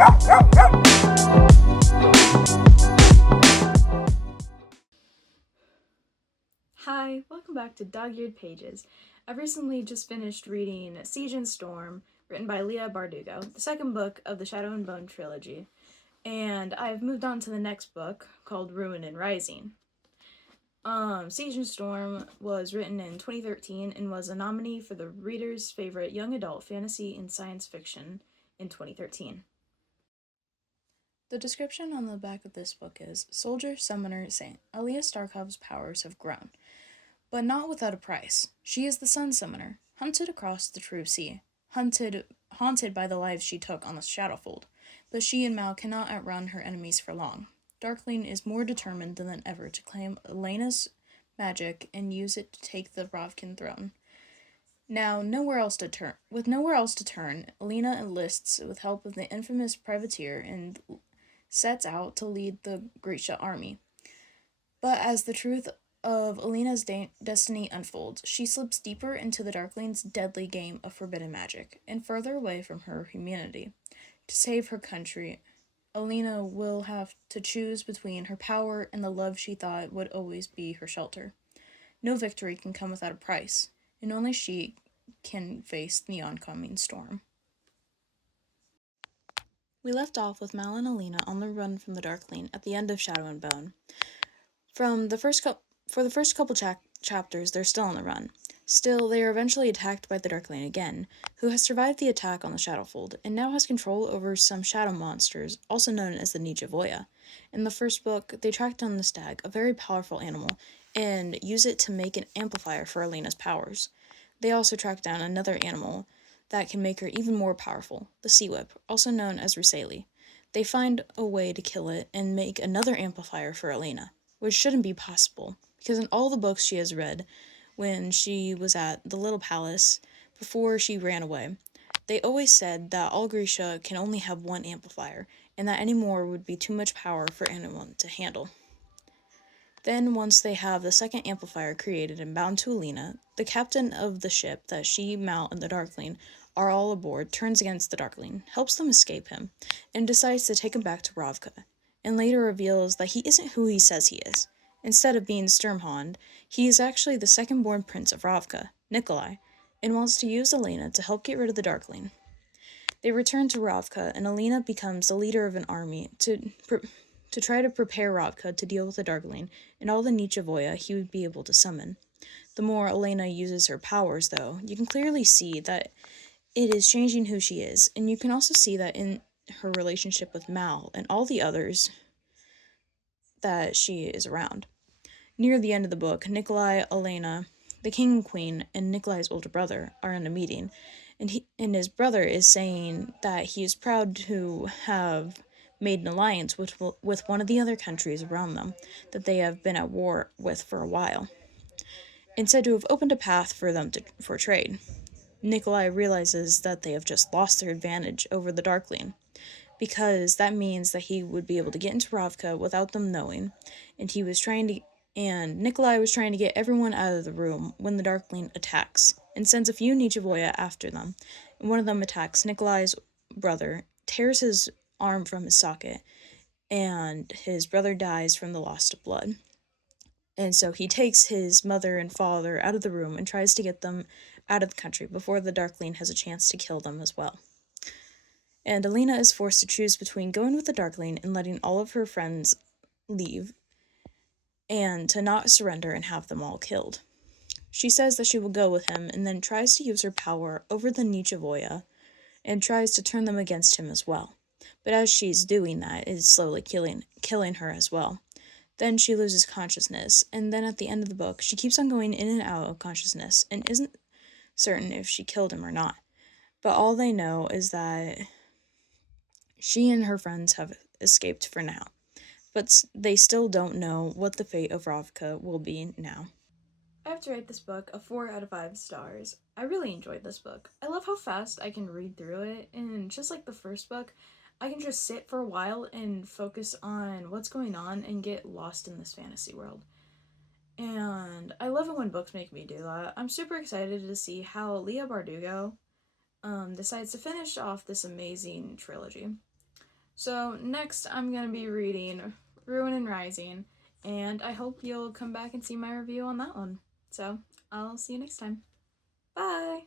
Hi, welcome back to Dog-Eared Pages. I've recently just finished reading Siege and Storm, written by Leigh Bardugo, the second book of the Shadow and Bone trilogy, and I've moved on to the next book called Ruin and Rising. Siege and Storm was written in 2013 and was a nominee for the Reader's Favorite Young Adult Fantasy and Science Fiction in 2013. The description on the back of this book is, Soldier, Summoner, Saint. Alia Starkov's powers have grown, but not without a price. She is the Sun Summoner, hunted across the true sea, haunted by the lives she took on the Shadowfold, but she and Mal cannot outrun her enemies for long. Darkling is more determined than ever to claim Elena's magic and use it to take the Ravkan throne. Now, with nowhere else to turn, Elena enlists with help of the infamous privateer and sets out to lead the Grisha army. But as the truth of Elena's destiny unfolds, she slips deeper into the Darkling's deadly game of forbidden magic, and further away from her humanity. To save her country, Elena will have to choose between her power and the love she thought would always be her shelter. No victory can come without a price, and only she can face the oncoming storm. We left off with Mal and Elena on the run from the Darkling at the end of Shadow and Bone. For the first couple chapters, they're still on the run. Still, they are eventually attacked by the Darkling again, who has survived the attack on the Shadowfold, and now has control over some shadow monsters, also known as the Nichavoya. In the first book, they track down the stag, a very powerful animal, and use it to make an amplifier for Elena's powers. They also track down another animal that can make her even more powerful, the Sea Whip, also known as Rusali. They find a way to kill it and make another amplifier for Elena, which shouldn't be possible, because in all the books she has read, when she was at the Little Palace, before she ran away, they always said that all Grisha can only have one amplifier, and that any more would be too much power for anyone to handle. Then, once they have the second amplifier created and bound to Elena, the captain of the ship that she, Mal, and the Darkling are all aboard turns against the Darkling, helps them escape him, and decides to take him back to Ravka, and later reveals that he isn't who he says he is. Instead of being Sturmhond, he is actually the second-born prince of Ravka, Nikolai, and wants to use Elena to help get rid of the Darkling. They return to Ravka, and Elena becomes the leader of an army to try to prepare Ravka to deal with the Darkling and all the Nichavoya he would be able to summon. The more Elena uses her powers, though, you can clearly see that it is changing who she is, and you can also see that in her relationship with Mal and all the others that she is around. Near the end of the book, Nikolai, Elena, the king and queen, and Nikolai's older brother are in a meeting, and his brother is saying that he is proud to have made an alliance with one of the other countries around them that they have been at war with for a while, and said to have opened a path for them for trade. Nikolai realizes that they have just lost their advantage over the Darkling, because that means that he would be able to get into Ravka without them knowing, and Nikolai was trying to get everyone out of the room when the Darkling attacks, and sends a few Nichavoya after them, and one of them attacks Nikolai's brother, tears his arm from his socket, and his brother dies from the loss of blood. And so he takes his mother and father out of the room and tries to get them out of the country before the Darkling has a chance to kill them as well. And Elena is forced to choose between going with the Darkling and letting all of her friends leave, and to not surrender and have them all killed. She says that she will go with him, and then tries to use her power over the Nichavoya, and tries to turn them against him as well. But as she's doing that, it is slowly killing her as well. Then she loses consciousness, and then at the end of the book, she keeps on going in and out of consciousness, and isn't certain if she killed him or not. But all they know is that she and her friends have escaped for now. But they still don't know what the fate of Ravka will be now. I have to rate this book a 4 out of 5 stars. I really enjoyed this book. I love how fast I can read through it, and just like the first book, I can just sit for a while and focus on what's going on and get lost in this fantasy world. And I love it when books make me do that. I'm super excited to see how Leigh Bardugo decides to finish off this amazing trilogy. So next I'm going to be reading Ruin and Rising, and I hope you'll come back and see my review on that one. So I'll see you next time. Bye!